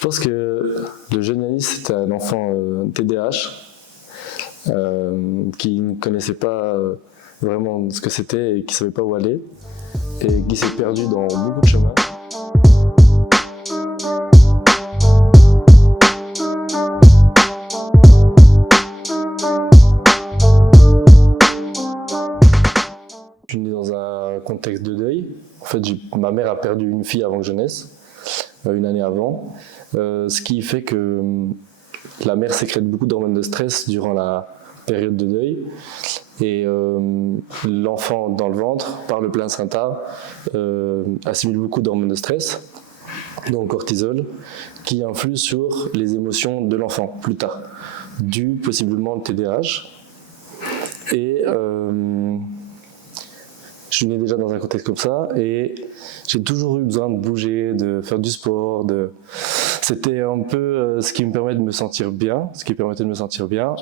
Je pense que le jeune Yanis, c'était un enfant TDAH qui ne connaissait pas vraiment ce que c'était et qui ne savait pas où aller et qui s'est perdu dans beaucoup de chemins. Je suis né dans un contexte de deuil. En fait, ma mère a perdu une fille avant que je naisse, une année avant, ce qui fait que la mère sécrète beaucoup d'hormones de stress durant la période de deuil. Et l'enfant dans le ventre, par le placenta, assimile beaucoup d'hormones de stress, donc cortisol, qui influe sur les émotions de l'enfant plus tard, dû possiblement au TDAH. Et je suis né déjà dans un contexte comme ça et j'ai toujours eu besoin de bouger, de faire du sport. C'était un peu ce qui me permet de me sentir bien,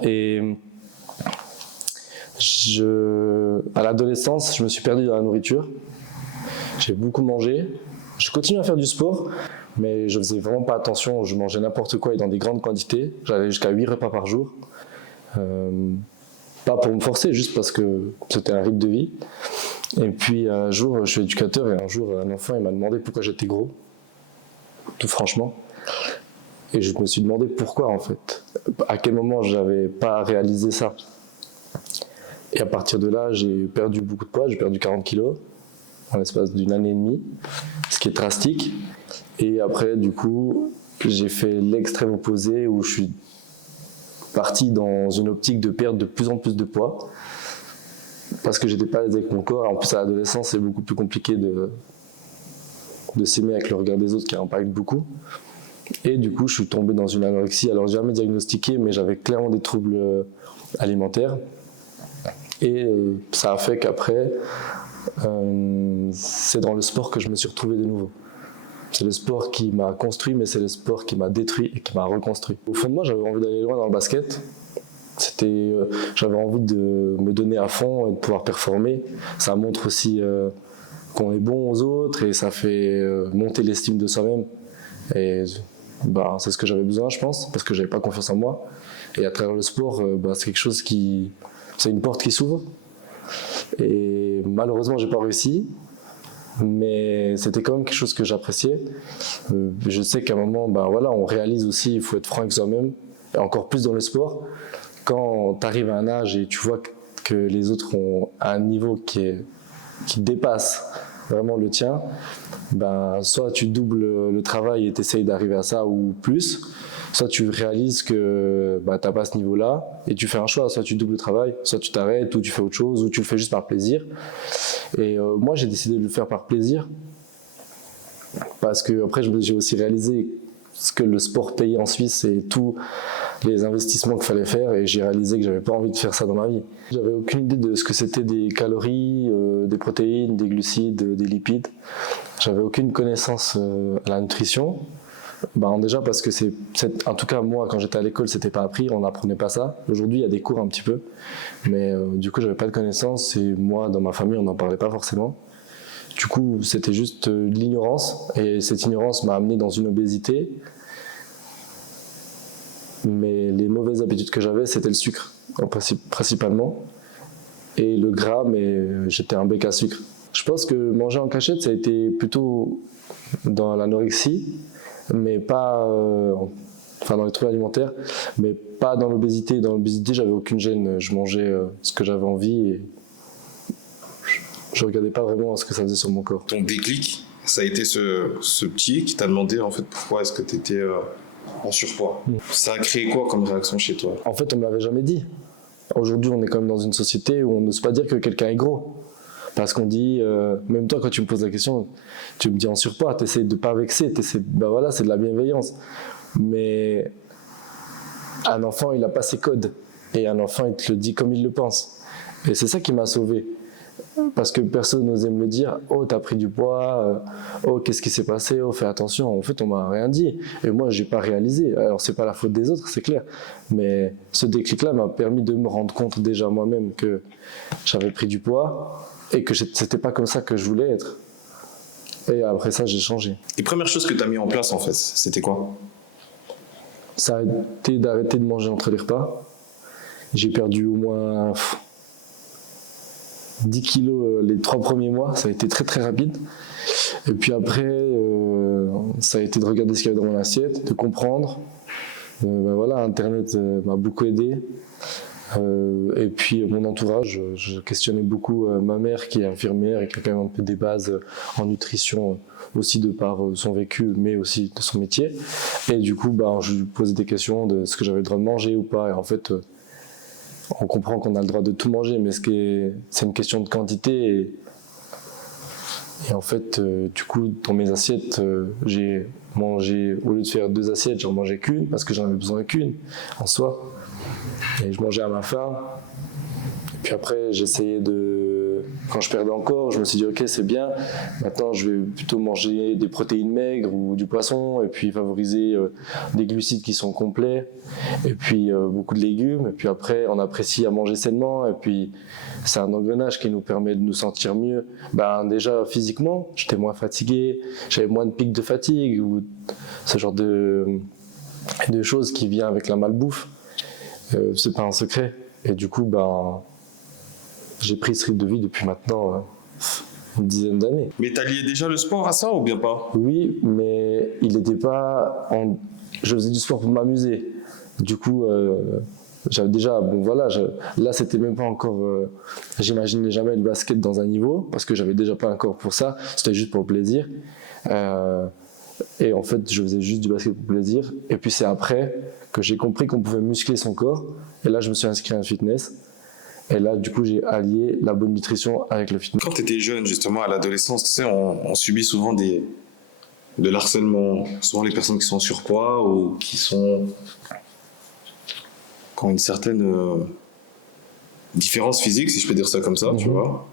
Et à l'adolescence, je me suis perdu dans la nourriture. J'ai beaucoup mangé. Je continue à faire du sport, mais je faisais vraiment pas attention. Je mangeais n'importe quoi et dans des grandes quantités. J'allais jusqu'à 8 repas par jour. Pas pour me forcer, juste parce que c'était un rythme de vie. Et puis un jour, je suis éducateur et un jour, un enfant il m'a demandé pourquoi j'étais gros, tout franchement. Et je me suis demandé pourquoi en fait. À quel moment j'avais pas réalisé ça. Et à partir de là, j'ai perdu beaucoup de poids, j'ai perdu 40 kilos en l'espace d'une année et demie, ce qui est drastique. Et après, du coup, j'ai fait l'extrême opposé où je suis parti dans une optique de perdre de plus en plus de poids parce que j'étais pas à l'aise avec mon corps. En plus, à l'adolescence, c'est beaucoup plus compliqué de s'aimer avec le regard des autres qui impacte beaucoup. Et du coup, je suis tombé dans une anorexie. Alors, j'ai jamais diagnostiqué, mais j'avais clairement des troubles alimentaires. Et ça a fait qu'après, c'est dans le sport que je me suis retrouvé de nouveau. C'est le sport qui m'a construit, mais c'est le sport qui m'a détruit et qui m'a reconstruit. Au fond de moi, j'avais envie d'aller loin dans le basket. J'avais envie de me donner à fond et de pouvoir performer. Ça montre aussi qu'on est bon aux autres et ça fait monter l'estime de soi-même. Et c'est ce que j'avais besoin, je pense, parce que j'avais pas confiance en moi. Et à travers le sport, c'est quelque chose c'est une porte qui s'ouvre. Et malheureusement, j'ai pas réussi. Mais c'était quand même quelque chose que j'appréciais. Je sais qu'à un moment, on réalise aussi, il faut être franc avec soi-même, et encore plus dans le sport. Quand tu arrives à un âge et tu vois que les autres ont un niveau qui dépasse vraiment le tien, soit tu doubles le travail et tu essayes d'arriver à ça ou plus, soit tu réalises que tu n'as pas ce niveau-là et tu fais un choix, soit tu doubles le travail, soit tu t'arrêtes ou tu fais autre chose ou tu le fais juste par plaisir. Et moi j'ai décidé de le faire par plaisir parce que après j'ai aussi réalisé ce que le sport payait en Suisse et tous les investissements qu'il fallait faire et j'ai réalisé que j'avais pas envie de faire ça dans ma vie. J'avais aucune idée de ce que c'était des calories, des protéines, des glucides, des lipides. J'avais aucune connaissance à la nutrition. Déjà parce que en tout cas moi quand j'étais à l'école c'était pas appris, on n'apprenait pas ça. Aujourd'hui il y a des cours un petit peu, mais du coup j'avais pas de connaissances et moi dans ma famille on n'en parlait pas forcément. Du coup c'était juste de l'ignorance et cette ignorance m'a amené dans une obésité. Mais les mauvaises habitudes que j'avais c'était le sucre principalement et le gras, mais j'étais un bec à sucre. Je pense que manger en cachette ça a été plutôt dans l'anorexie. Mais pas dans les troubles alimentaires, mais pas dans l'obésité. Dans l'obésité, j'avais aucune gêne. Je mangeais ce que j'avais envie et je regardais pas vraiment ce que ça faisait sur mon corps. Ton déclic, ça a été ce petit qui t'a demandé en fait pourquoi est-ce que tu étais en surpoids. Ça a créé quoi comme réaction chez toi? En fait, on me l'avait jamais dit. Aujourd'hui, on est quand même dans une société où on n'ose pas dire que quelqu'un est gros. Parce qu'on dit, même toi quand tu me poses la question, tu me dis en surpoids, tu essaies de ne pas vexer, c'est de la bienveillance. Mais un enfant, il n'a pas ses codes. Et un enfant, il te le dit comme il le pense. Et c'est ça qui m'a sauvé. Parce que personne n'osait me le dire, oh t'as pris du poids, oh qu'est-ce qui s'est passé, oh fais attention. En fait, on m'a rien dit. Et moi, j'ai pas réalisé. Alors, c'est pas la faute des autres, c'est clair. Mais ce déclic-là m'a permis de me rendre compte déjà moi-même que j'avais pris du poids. Et que c'était pas comme ça que je voulais être. Et après ça, j'ai changé. Les premières choses que tu as mis en place, en fait, c'était quoi? ça a été d'arrêter de manger entre les repas. J'ai perdu au moins 10 kilos les 3 premiers mois, ça a été très très rapide. Et puis après, ça a été de regarder ce qu'il y avait dans mon assiette, de comprendre. Voilà, Internet m'a beaucoup aidé. Et puis mon entourage, je questionnais beaucoup ma mère qui est infirmière et qui a quand même un peu des bases en nutrition aussi de par son vécu, mais aussi de son métier. Et du coup, je lui posais des questions de ce que j'avais le droit de manger ou pas. Et en fait, on comprend qu'on a le droit de tout manger, mais c'est une question de quantité. Et en fait, du coup, dans mes assiettes, j'ai mangé, au lieu de faire 2 assiettes, j'en mangeais qu'une, parce que j'en avais besoin qu'une, en soi. Et je mangeais à ma faim. Et puis après, j'essayais quand je perdais encore, je me suis dit, ok, c'est bien. Maintenant, je vais plutôt manger des protéines maigres ou du poisson, et puis favoriser des glucides qui sont complets, et puis beaucoup de légumes. Et puis après, on apprécie à manger sainement, et puis c'est un engrenage qui nous permet de nous sentir mieux. Déjà, physiquement, j'étais moins fatigué, j'avais moins de pics de fatigue, ou ce genre de choses qui vient avec la malbouffe. C'est pas un secret. Et du coup, j'ai pris ce rythme de vie depuis maintenant une dizaine d'années. Mais t'as lié déjà le sport à ça ou bien pas? Oui, mais il n'était pas... Je faisais du sport pour m'amuser. Du coup, j'avais déjà... là, c'était même pas encore... J'imaginais jamais le basket dans un niveau, parce que j'avais déjà pas un corps pour ça. C'était juste pour le plaisir. Et en fait, je faisais juste du basket pour plaisir. Et puis c'est après que j'ai compris qu'on pouvait muscler son corps. Et là, je me suis inscrit à un fitness. Et là, du coup, j'ai allié la bonne nutrition avec le fitness. Quand tu étais jeune, justement, à l'adolescence, tu sais, on subit souvent de l'harcèlement. Souvent les personnes qui sont en surpoids ou qui ont une certaine différence physique, si je peux dire ça comme ça, tu vois,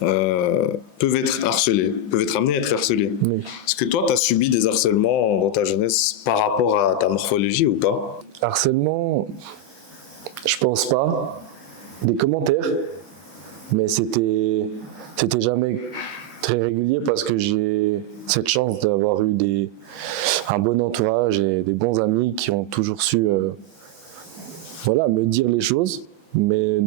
peuvent être harcelés, peuvent être amenés à être harcelés. Oui. Est-ce que toi, tu as subi des harcèlements dans ta jeunesse par rapport à ta morphologie ou pas? Harcèlement, je pense pas. Des commentaires, mais c'était jamais très régulier parce que j'ai cette chance d'avoir eu un bon entourage et des bons amis qui ont toujours su me dire les choses, mais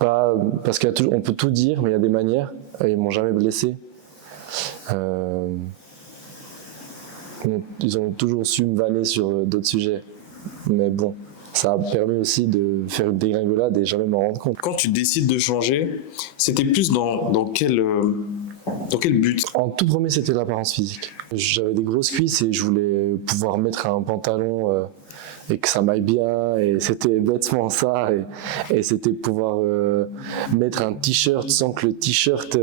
pas parce on peut tout dire, mais il y a des manières et ils m'ont jamais blessé. Ils ont toujours su me vanner sur d'autres sujets, mais bon. Ça a permis aussi de faire une dégringolade et jamais m'en rendre compte. Quand tu décides de changer, c'était plus dans quel but? En tout premier, c'était l'apparence physique. J'avais des grosses cuisses et je voulais pouvoir mettre un pantalon et que ça m'aille bien. Et c'était bêtement ça. Et c'était pouvoir mettre un t-shirt sans que le t-shirt,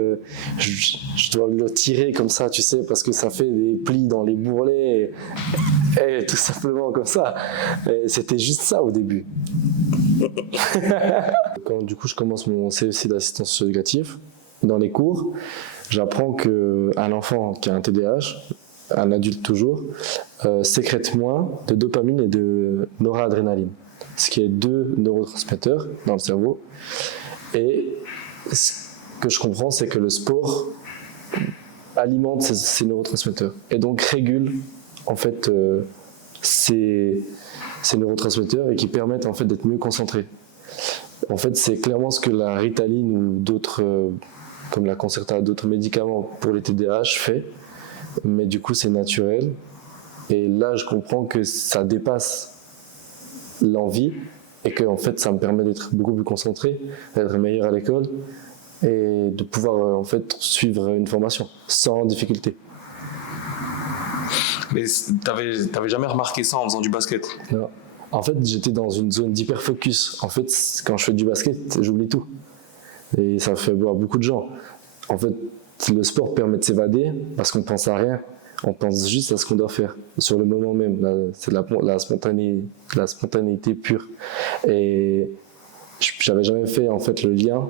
je dois le tirer comme ça, tu sais, parce que ça fait des plis dans les bourrelets. Et tout simplement comme ça. Et c'était juste ça au début. Quand du coup je commence mon CEC d'assistance éducative, dans les cours, j'apprends qu'un enfant qui a un TDAH, un adulte toujours, sécrète moins de dopamine et de noradrénaline, ce qui est 2 neurotransmetteurs dans le cerveau. Et ce que je comprends, c'est que le sport alimente ces neurotransmetteurs et donc régule en fait ces neurotransmetteurs et qui permettent en fait d'être mieux concentré. En fait, c'est clairement ce que la Ritaline ou d'autres comme la Concerta, d'autres médicaments pour les TDAH fait, mais du coup c'est naturel. Et là, je comprends que ça dépasse l'envie et que en fait, ça me permet d'être beaucoup plus concentré, d'être meilleur à l'école et de pouvoir en fait suivre une formation sans difficulté. Mais t'avais jamais remarqué ça en faisant du basket? Non. En fait, j'étais dans une zone d'hyperfocus. En fait, quand je fais du basket, j'oublie tout. Et ça fait voir beaucoup de gens. En fait, le sport permet de s'évader parce qu'on ne pense à rien. On pense juste à ce qu'on doit faire sur le moment même. C'est la spontanéité pure. Et j'avais jamais fait en fait le lien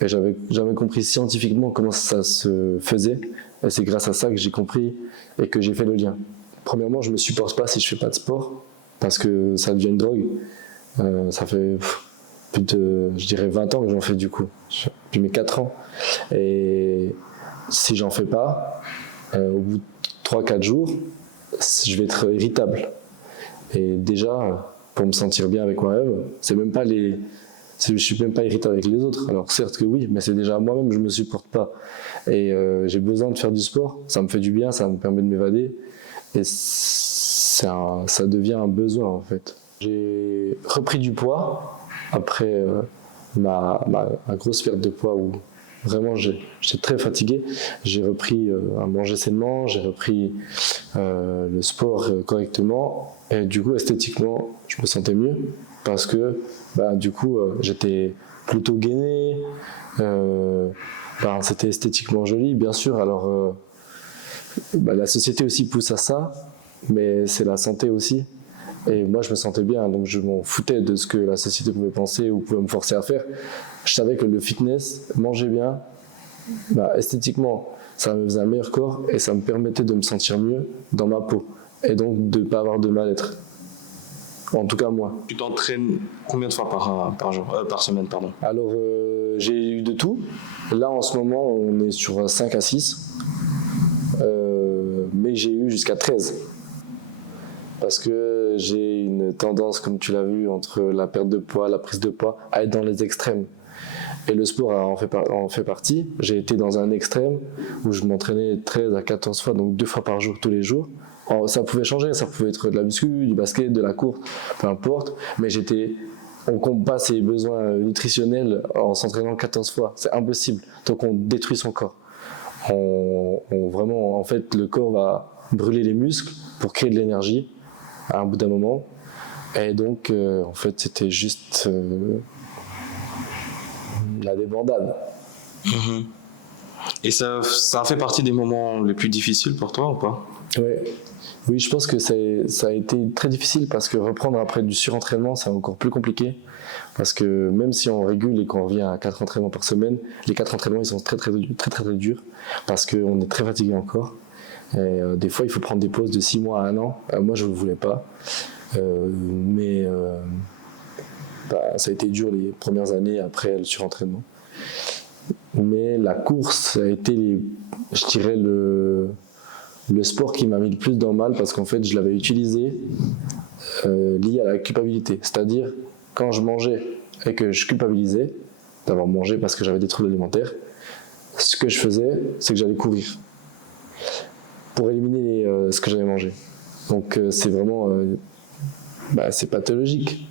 et j'avais jamais compris scientifiquement comment ça se faisait. Et c'est grâce à ça que j'ai compris et que j'ai fait le lien. Premièrement, je me supporte pas si je fais pas de sport parce que ça devient une drogue. Ça fait plus de, je dirais 20 ans que j'en fais du coup. Depuis mes 4 ans. Et si j'en fais pas, au bout de 3-4 jours, je vais être irritable. Et déjà, pour me sentir bien avec moi-même, je suis même pas irrité avec les autres. Alors certes que oui, mais c'est déjà moi-même, je me supporte pas. Et j'ai besoin de faire du sport, ça me fait du bien, ça me permet de m'évader. Et ça devient un besoin en fait. J'ai repris du poids après ma grosse perte de poids où vraiment j'étais très fatigué. J'ai repris à manger sainement, j'ai repris le sport correctement. Et du coup, esthétiquement, je me sentais mieux parce que du coup, j'étais plutôt gainé. C'était esthétiquement joli, bien sûr. Alors, la société aussi pousse à ça, mais c'est la santé aussi. Et moi, je me sentais bien, donc je m'en foutais de ce que la société pouvait penser ou pouvait me forcer à faire. Je savais que le fitness, manger bien, esthétiquement, ça me faisait un meilleur corps et ça me permettait de me sentir mieux dans ma peau et donc de ne pas avoir de mal-être. En tout cas, moi. Tu t'entraînes combien de fois par semaine pardon. Alors, j'ai eu de tout. Là, en ce moment, on est sur 5 à 6. Mais j'ai eu jusqu'à 13. Parce que j'ai une tendance, comme tu l'as vu, entre la perte de poids, la prise de poids, à être dans les extrêmes. Et le sport en fait partie. J'ai été dans un extrême où je m'entraînais 13 à 14 fois, donc 2 fois par jour, tous les jours. Ça pouvait changer, ça pouvait être de la muscu, du basket, de la course, peu importe. Mais on compte pas ses besoins nutritionnels en s'entraînant 14 fois. C'est impossible. Donc on détruit son corps. Vraiment, en fait, le corps va brûler les muscles pour créer de l'énergie à un bout d'un moment. Et donc, en fait, c'était juste la débandade. Mmh. Et ça a fait partie des moments les plus difficiles pour toi ou pas? Oui, je pense que ça a été très difficile parce que reprendre après du surentraînement, c'est encore plus compliqué. Parce que même si on régule et qu'on revient à 4 entraînements par semaine, les 4 entraînements ils sont très durs parce qu'on est très fatigué encore. Et, des fois, il faut prendre des pauses de 6 mois à 1 an. Moi, je ne le voulais pas. Mais ça a été dur les premières années après le surentraînement. Mais la course a été, je dirais, le sport qui m'a mis le plus dans le mal parce qu'en fait, je l'avais utilisé lié à la culpabilité. C'est-à-dire, quand je mangeais et que je culpabilisais d'avoir mangé parce que j'avais des troubles alimentaires, ce que je faisais, c'est que j'allais courir pour éliminer ce que j'avais mangé. Donc c'est vraiment c'est pathologique.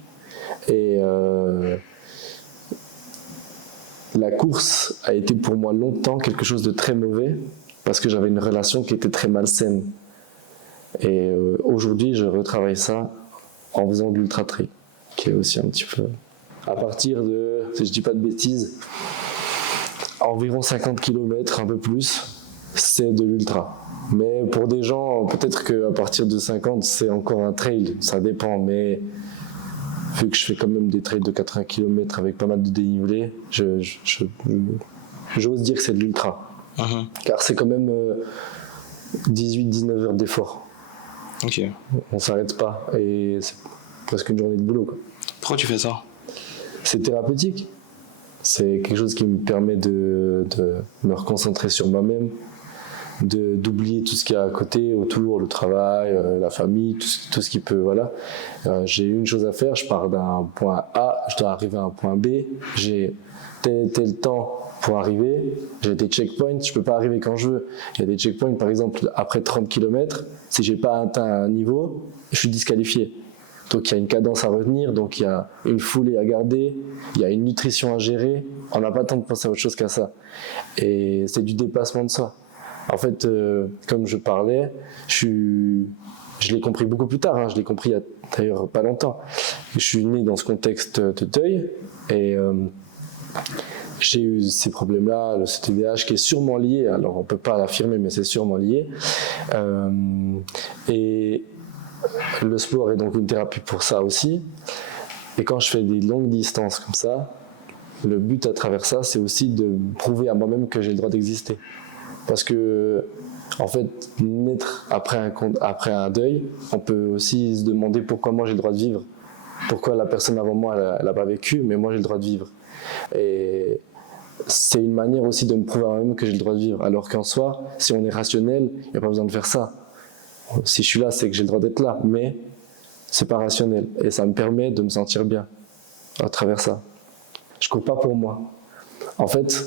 Et la course a été pour moi longtemps quelque chose de très mauvais parce que j'avais une relation qui était très malsaine. Et aujourd'hui, je retravaille ça en faisant de l'ultra-trail, qui est aussi un petit peu... À partir de, si je dis pas de bêtises, environ 50 km, un peu plus, c'est de l'ultra. Mais pour des gens, peut-être qu'à partir de 50, c'est encore un trail, ça dépend. Mais vu que je fais quand même des trails de 80 km avec pas mal de dénivelé, j'ose dire que c'est de l'ultra. Uh-huh. Car c'est quand même 18-19 heures d'effort. Ok. On s'arrête pas et c'est presque une journée de boulot, quoi. Pourquoi tu fais ça? C'est thérapeutique. C'est quelque chose qui me permet de me reconcentrer sur moi-même, d'oublier tout ce qu'il y a à côté, autour, le travail, la famille, tout ce qui peut, voilà. J'ai une chose à faire, je pars d'un point A, je dois arriver à un point B, j'ai tel temps pour arriver, j'ai des checkpoints, je peux pas arriver quand je veux. Il y a des checkpoints, par exemple, après 30 km, si j'ai pas atteint un niveau, je suis disqualifié. Donc il y a une cadence à retenir, donc il y a une foulée à garder, il y a une nutrition à gérer, on n'a pas le temps de penser à autre chose qu'à ça. Et c'est du dépassement de soi. En fait, comme je parlais, je l'ai compris beaucoup plus tard, je l'ai compris il y a d'ailleurs pas longtemps. Je suis né dans ce contexte de deuil et j'ai eu ces problèmes-là, le TDAH qui est sûrement lié, alors on ne peut pas l'affirmer mais c'est sûrement lié. Et le sport est donc une thérapie pour ça aussi. Et quand je fais des longues distances comme ça, le but à travers ça, c'est aussi de prouver à moi-même que j'ai le droit d'exister. Parce que, en fait, naître après un deuil, on peut aussi se demander pourquoi moi j'ai le droit de vivre. Pourquoi la personne avant moi, elle n'a pas vécu, mais moi j'ai le droit de vivre. Et c'est une manière aussi de me prouver à moi-même que j'ai le droit de vivre. Alors qu'en soi, si on est rationnel, il n'y a pas besoin de faire ça. Si je suis là, c'est que j'ai le droit d'être là. Mais c'est pas rationnel. Et ça me permet de me sentir bien à travers ça. Je cours pas pour moi. En fait,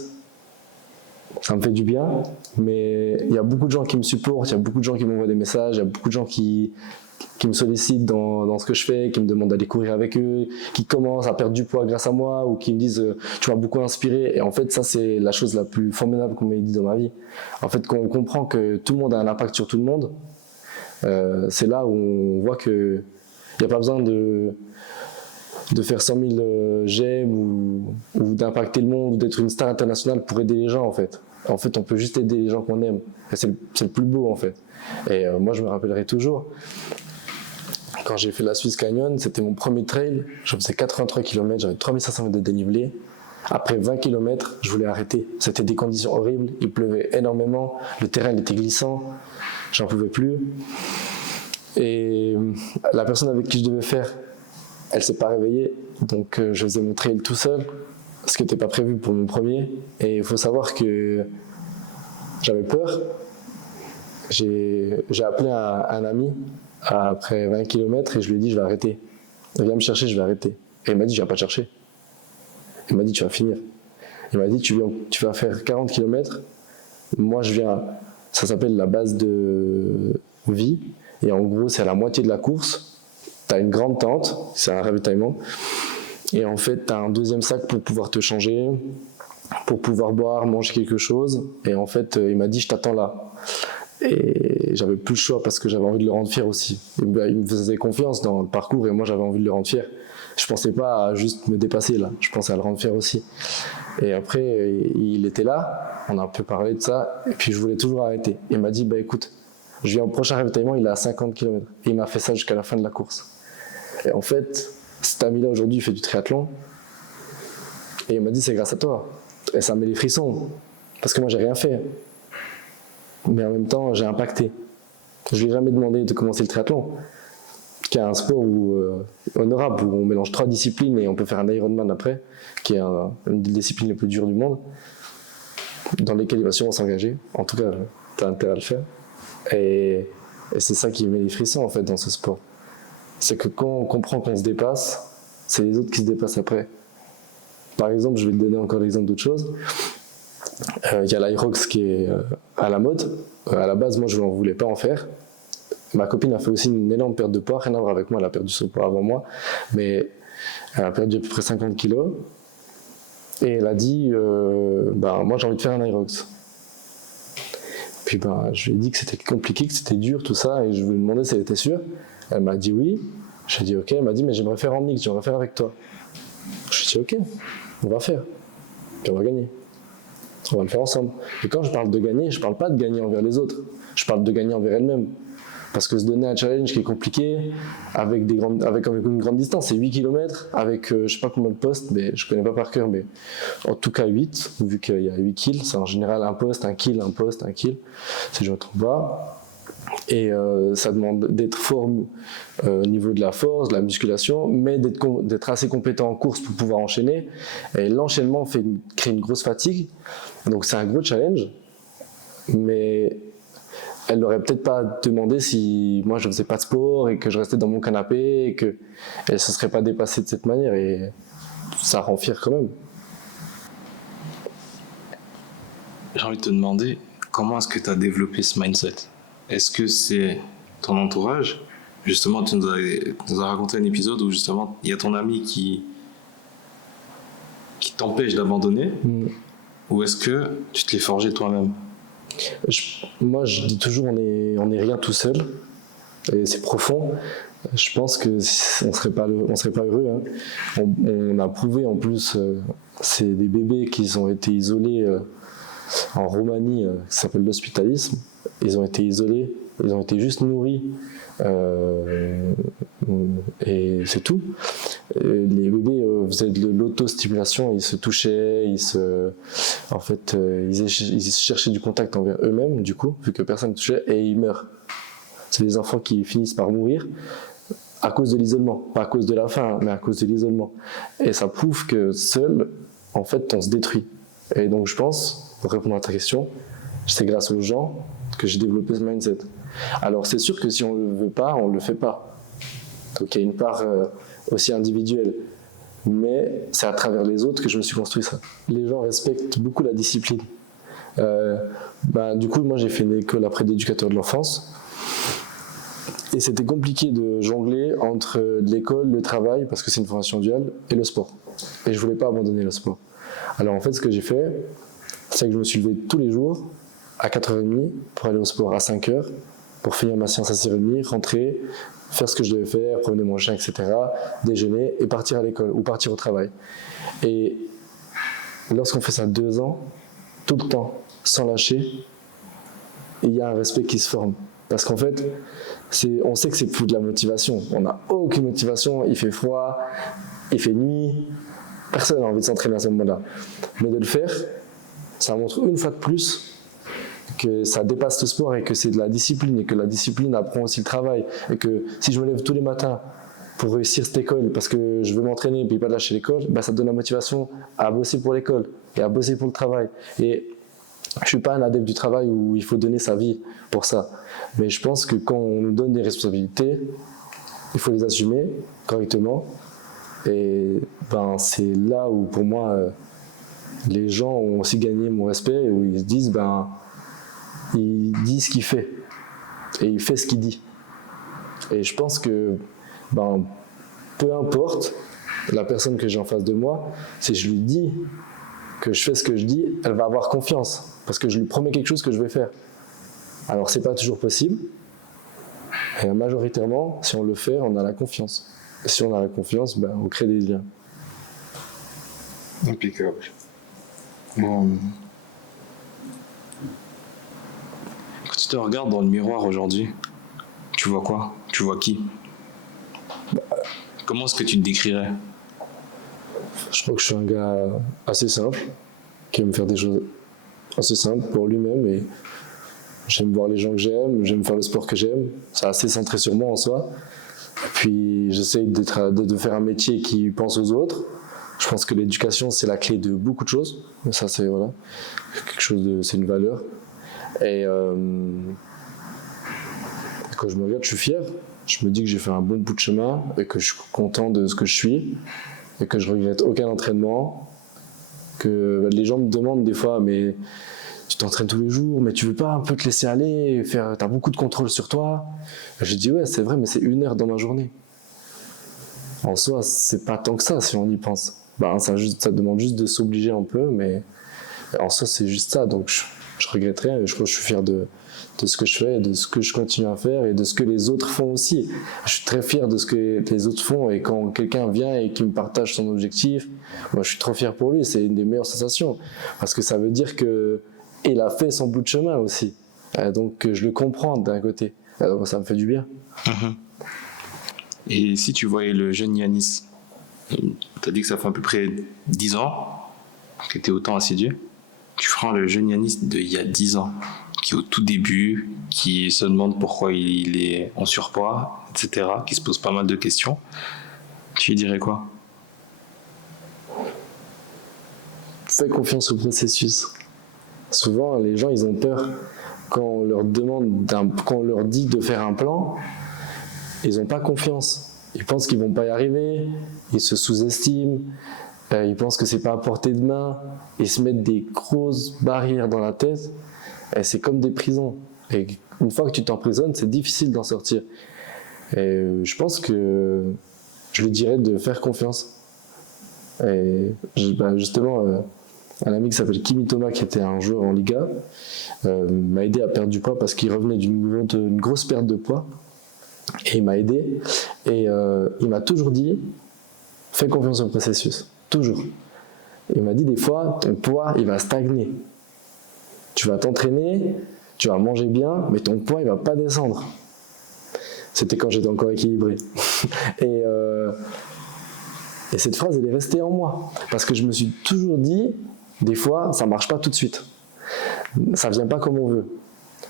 ça me fait du bien, mais il y a beaucoup de gens qui me supportent, il y a beaucoup de gens qui m'envoient des messages, il y a beaucoup de gens qui me sollicitent dans ce que je fais, qui me demandent d'aller courir avec eux, qui commencent à perdre du poids grâce à moi, ou qui me disent tu m'as beaucoup inspiré. Et en fait, ça, c'est la chose la plus formidable qu'on m'ait dit dans ma vie. En fait, quand on comprend que tout le monde a un impact sur tout le monde, c'est là où on voit qu'il n'y a pas besoin de faire 100 000 j'aime ou d'impacter le monde ou d'être une star internationale pour aider les gens, en fait. En fait, on peut juste aider les gens qu'on aime. Et c'est le plus beau, en fait. Et moi, je me rappellerai toujours, quand j'ai fait la Swiss Canyon, c'était mon premier trail. Je faisais 83 km, j'avais 3500 mètres de dénivelé. Après 20 km, je voulais arrêter. C'était des conditions horribles, il pleuvait énormément, le terrain il était glissant, j'en pouvais plus. Et la personne avec qui je devais faire, elle s'est pas réveillée, donc je faisais mon trail tout seul, ce qui n'était pas prévu pour mon premier. Et il faut savoir que j'avais peur. J'ai appelé un ami après 20 km et je lui ai dit je vais arrêter. Il vient me chercher, je vais arrêter. Et il m'a dit je viens pas te chercher. Il m'a dit tu vas finir. Il m'a dit tu vas faire 40 km. Moi je viens, ça s'appelle la base de vie. Et en gros c'est à la moitié de la course. Tu as une grande tente, c'est un ravitaillement. Et en fait tu as un deuxième sac pour pouvoir te changer, pour pouvoir boire, manger quelque chose. Et en fait il m'a dit je t'attends là. Et j'avais plus le choix parce que j'avais envie de le rendre fier aussi. Il me faisait confiance dans le parcours et moi j'avais envie de le rendre fier. Je pensais pas à juste me dépasser là, je pensais à le rendre fier aussi. Et après il était là, on a un peu parlé de ça et puis je voulais toujours arrêter. Il m'a dit bah écoute, je viens au prochain ravitaillement, il est à 50 km. Et il m'a fait ça jusqu'à la fin de la course. Et en fait, cet ami là aujourd'hui il fait du triathlon et il m'a dit c'est grâce à toi. Et ça me met les frissons parce que moi j'ai rien fait. Mais en même temps, j'ai impacté. Je ne lui ai jamais demandé de commencer le triathlon, qui est un sport honorable, où on mélange 3 disciplines et on peut faire un Ironman après, qui est une des disciplines les plus dures du monde, dans lesquelles il va sûrement s'engager. En tout cas, tu as intérêt à le faire. Et c'est ça qui met les frissons, en fait, dans ce sport. C'est que quand on comprend qu'on se dépasse, c'est les autres qui se dépassent après. Par exemple, je vais te donner encore l'exemple d'autre chose. Il y a l'Irox qui est à la mode. À la base, moi, je ne voulais pas en faire. Ma copine a fait aussi une énorme perte de poids, rien à voir avec moi, elle a perdu son poids avant moi, mais elle a perdu à peu près 50 kilos. Et elle a dit, moi j'ai envie de faire un Irox. Puis je lui ai dit que c'était compliqué, que c'était dur, tout ça, et je lui ai demandé si elle était sûre. Elle m'a dit oui. J'ai dit ok, elle m'a dit mais j'aimerais faire en mix, j'aimerais faire avec toi. Je lui ai dit ok, on va faire, puis on va gagner. On va le faire ensemble. Et quand je parle de gagner, je ne parle pas de gagner envers les autres. Je parle de gagner envers elle-même. Parce que se donner un challenge qui est compliqué, avec une grande distance, c'est 8 km, avec je ne sais pas combien de postes, mais je ne connais pas par cœur, mais en tout cas 8, vu qu'il y a 8 kills. C'est en général un poste, un kill, un poste, un kill, si je ne me trompe pas. Et ça demande d'être fort au niveau de la force, de la musculation, mais d'être assez compétent en course pour pouvoir enchaîner. Et l'enchaînement crée une grosse fatigue. Donc c'est un gros challenge, mais elle n'aurait peut-être pas demandé si moi je faisais pas de sport et que je restais dans mon canapé et qu'elle ne se serait pas dépassée de cette manière, et ça rend fier quand même. J'ai envie de te demander, comment est-ce que tu as développé ce mindset ? Est-ce que c'est ton entourage ? Justement, tu nous as raconté un épisode où justement il y a ton ami qui t'empêche d'abandonner, ou est-ce que tu te l'es forgé toi-même ? Moi, je dis toujours, on est rien tout seul, et c'est profond. Je pense que on serait pas heureux. Hein. On a prouvé en plus, c'est des bébés qui ont été isolés en Roumanie, ça s'appelle l'hospitalisme. Ils ont été isolés, ils ont été juste nourris, et c'est tout. Les bébés faisaient de l'autostimulation, ils se touchaient, ils cherchaient du contact envers eux-mêmes, du coup, vu que personne ne touchait, et ils meurent. C'est des enfants qui finissent par mourir à cause de l'isolement, pas à cause de la faim, mais à cause de l'isolement. Et ça prouve que seul, en fait, on se détruit. Et donc je pense, pour répondre à ta question, c'est grâce aux gens que j'ai développé ce mindset. Alors c'est sûr que si on ne le veut pas, on ne le fait pas. Donc il y a une part aussi individuelle. Mais c'est à travers les autres que je me suis construit ça. Les gens respectent beaucoup la discipline. Du coup, moi j'ai fait une école après d'éducateur de l'enfance. Et c'était compliqué de jongler entre l'école, le travail, parce que c'est une formation duale, et le sport. Et je voulais pas abandonner le sport. Alors en fait, ce que j'ai fait, c'est que je me suis levé tous les jours à 4h30 pour aller au sport à 5h, pour finir ma séance à 6h30, rentrer, faire ce que je devais faire, promener mon chien, etc., déjeuner et partir à l'école ou partir au travail. Et lorsqu'on fait ça 2 ans, tout le temps, sans lâcher, il y a un respect qui se forme. Parce qu'en fait, on sait que c'est plus de la motivation. On n'a aucune motivation, il fait froid, il fait nuit, personne n'a envie de s'entraîner à ce moment-là. Mais de le faire, ça montre une fois de plus que ça dépasse le sport et que c'est de la discipline et que la discipline apprend aussi le travail. Et que si je me lève tous les matins pour réussir cette école parce que je veux m'entraîner et puis pas lâcher l'école, ça te donne la motivation à bosser pour l'école et à bosser pour le travail. Et je ne suis pas un adepte du travail où il faut donner sa vie pour ça. Mais je pense que quand on nous donne des responsabilités, il faut les assumer correctement. Et c'est là où, pour moi, les gens ont aussi gagné mon respect, où ils se disent, il dit ce qu'il fait. Et il fait ce qu'il dit. Et je pense que, peu importe la personne que j'ai en face de moi, si je lui dis que je fais ce que je dis, elle va avoir confiance. Parce que je lui promets quelque chose que je vais faire. Alors, c'est pas toujours possible. Et majoritairement, si on le fait, on a la confiance. Et si on a la confiance, on crée des liens. Impeccable. Bon. Quand tu te regardes dans le miroir aujourd'hui, tu vois quoi? Tu vois qui? Comment est-ce que tu te décrirais? Je crois que je suis un gars assez simple, qui aime faire des choses assez simples pour lui-même. Et j'aime voir les gens que j'aime faire le sport que j'aime. C'est assez centré sur moi en soi. Puis j'essaye de faire un métier qui pense aux autres. Je pense que l'éducation, c'est la clé de beaucoup de choses. Ça, c'est quelque chose c'est une valeur. Et quand je me regarde, je suis fier. Je me dis que j'ai fait un bon bout de chemin et que je suis content de ce que je suis et que je regrette aucun entraînement. Que les gens me demandent des fois, mais tu t'entraînes tous les jours, mais tu veux pas un peu te laisser aller, t'as beaucoup de contrôle sur toi. J'ai dit ouais, c'est vrai, mais c'est 1 heure dans ma journée. En soi, c'est pas tant que ça si on y pense. Ça demande juste de s'obliger un peu, mais en soi, c'est juste ça. Donc je regrette rien. Je crois que je suis fier de ce que je fais, de ce que je continue à faire et de ce que les autres font aussi. Je suis très fier de ce que les autres font et quand quelqu'un vient et qui me partage son objectif, moi je suis trop fier pour lui. C'est une des meilleures sensations parce que ça veut dire que il a fait son bout de chemin aussi. Donc je le comprends d'un côté. Alors, ça me fait du bien. Et si tu voyais le jeune Yanis, tu as dit que ça fait à peu près 10 ans que tu étais autant assidu. Tu prends le jeune Yanis d'il y a 10 ans, qui est au tout début, qui se demande pourquoi il est en surpoids, etc., qui se pose pas mal de questions. Tu lui dirais quoi? Fais confiance au processus. Souvent, les gens, ils ont peur quand on leur quand on leur dit de faire un plan, ils n'ont pas confiance. Ils pensent qu'ils vont pas y arriver, ils se sous-estiment, ils pensent que c'est pas à portée de main, ils se mettent des grosses barrières dans la tête, et c'est comme des prisons. Et une fois que tu t'emprisonnes, c'est difficile d'en sortir. Et je pense que je lui dirais de faire confiance. Et justement, un ami qui s'appelle Kimi Thomas, qui était un joueur en Liga, m'a aidé à perdre du poids parce qu'il revenait d'une grosse perte de poids. Et il m'a aidé. Et il m'a toujours dit, fais confiance au processus. Toujours. Il m'a dit des fois, ton poids, il va stagner. Tu vas t'entraîner, tu vas manger bien, mais ton poids, il va pas descendre. C'était quand j'étais encore équilibré. Et cette phrase, elle est restée en moi. Parce que je me suis toujours dit, des fois, ça marche pas tout de suite. Ça vient pas comme on veut.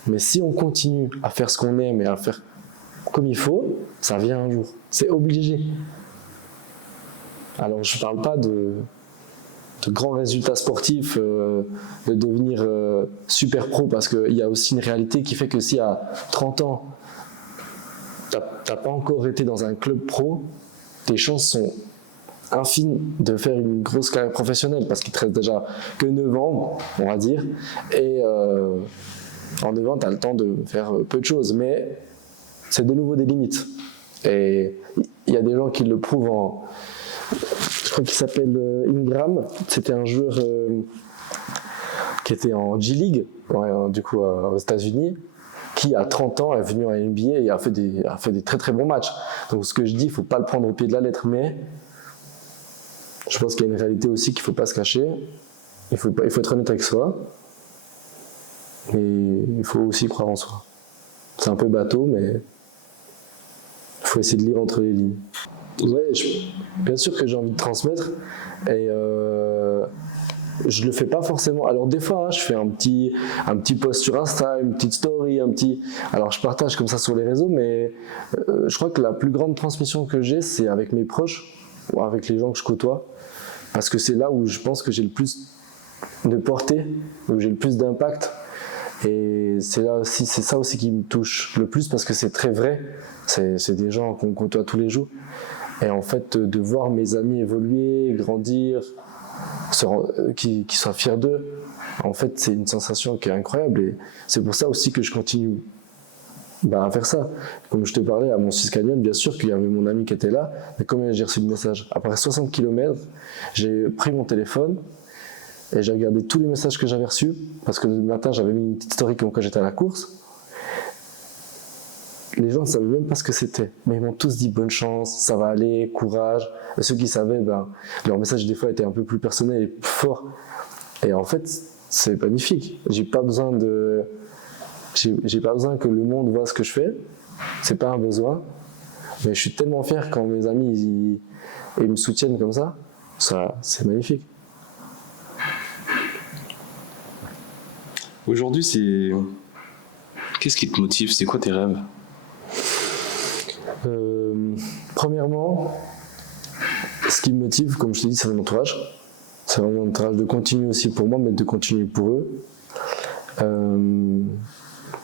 Mais si on continue à faire ce qu'on aime et à faire comme il faut, ça vient un jour. C'est obligé. Alors, je parle pas de grands résultats sportifs, de devenir super pro, parce qu'il y a aussi une réalité qui fait que si à 30 ans, t'as pas encore été dans un club pro, tes chances sont infimes de faire une grosse carrière professionnelle parce qu'il te reste déjà que 9 ans, on va dire, et en 9 ans, tu as le temps de faire peu de choses, mais c'est de nouveau des limites. Et il y a des gens qui le prouvent je crois qu'il s'appelle Ingram, c'était un joueur qui était en G-League, du coup aux États-Unis, qui à 30 ans est venu en NBA et a fait des très très bons matchs. Donc ce que je dis, il ne faut pas le prendre au pied de la lettre, mais je pense qu'il y a une réalité aussi qu'il ne faut pas se cacher. Il faut être honnête avec soi, mais il faut aussi croire en soi. C'est un peu bateau, mais il faut essayer de lire entre les lignes. Ouais, bien sûr que j'ai envie de transmettre, et je le fais pas forcément. Alors des fois, je fais un petit post sur Insta, une petite story, alors je partage comme ça sur les réseaux, mais je crois que la plus grande transmission que j'ai, c'est avec mes proches, ou avec les gens que je côtoie, parce que c'est là où je pense que j'ai le plus de portée, où j'ai le plus d'impact, et c'est ça aussi qui me touche le plus, parce que c'est très vrai, c'est des gens qu'on côtoie tous les jours, et en fait de voir mes amis évoluer, grandir, qui soient fiers d'eux, en fait c'est une sensation qui est incroyable, et c'est pour ça aussi que je continue à faire ça. Comme je te parlais à mon 6 Canyon, bien sûr qu'il y avait mon ami qui était là, mais combien j'ai reçu de messages? Après 60 km, j'ai pris mon téléphone et j'ai regardé tous les messages que j'avais reçus, parce que le matin j'avais mis une petite story comme quand j'étais à la course. Les gens ne savaient même pas ce que c'était, mais ils m'ont tous dit bonne chance, ça va aller, courage. Et ceux qui savaient, leur message des fois était un peu plus personnel et plus fort. Et en fait, c'est magnifique. J'ai pas besoin que le monde voit ce que je fais. C'est pas un besoin. Mais je suis tellement fier quand mes amis ils me soutiennent comme ça. Ça, c'est magnifique. Aujourd'hui, qu'est-ce qui te motive? C'est quoi tes rêves? Premièrement, ce qui me motive, comme je t'ai dit, c'est mon entourage. C'est vraiment mon entourage de continuer aussi pour moi, mais de continuer pour eux.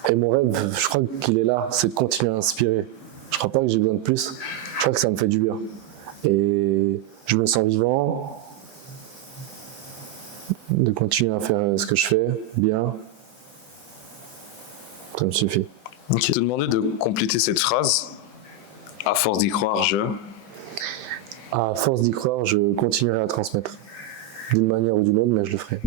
Et mon rêve, je crois qu'il est là, c'est de continuer à inspirer. Je crois pas que j'ai besoin de plus. Je crois que ça me fait du bien. Et je me sens vivant, de continuer à faire ce que je fais bien. Ça me suffit. Je te demandais de compléter cette phrase. À force d'y croire, À force d'y croire, je continuerai à transmettre. D'une manière ou d'une autre, mais je le ferai.